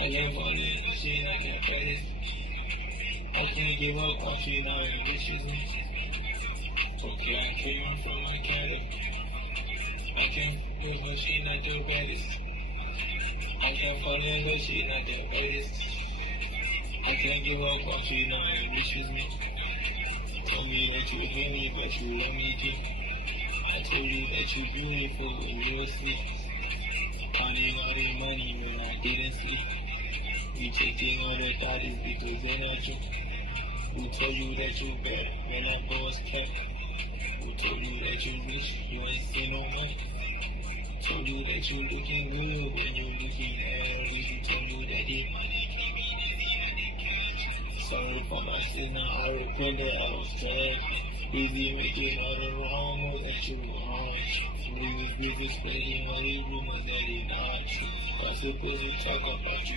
I can't fall in, she I can't fight it. I can't give up on she now it wishes me. Okay, I came from my caddy. I can't do but she not the greatest. I can't fall in, but she not the greatest. I can't give up on she now it wishes me. Told me that you hate me, but you love me deep. I told you that you beautiful when you were asleep. Counting all the money when I didn't sleep. Rejecting all the thoughts because they're not you. Who told you that you better when that boss kept? Who told you that you rich, you ain't seen no money? Told you that you looking good when you looking average. Who told you that the money came in and the other cash? Sorry for my sin, now I repent that I was trash. Busy making all the wrong moves that you were wrong. Niggas busy spreading all these rumors that they not true. I'm supposed to talk about you.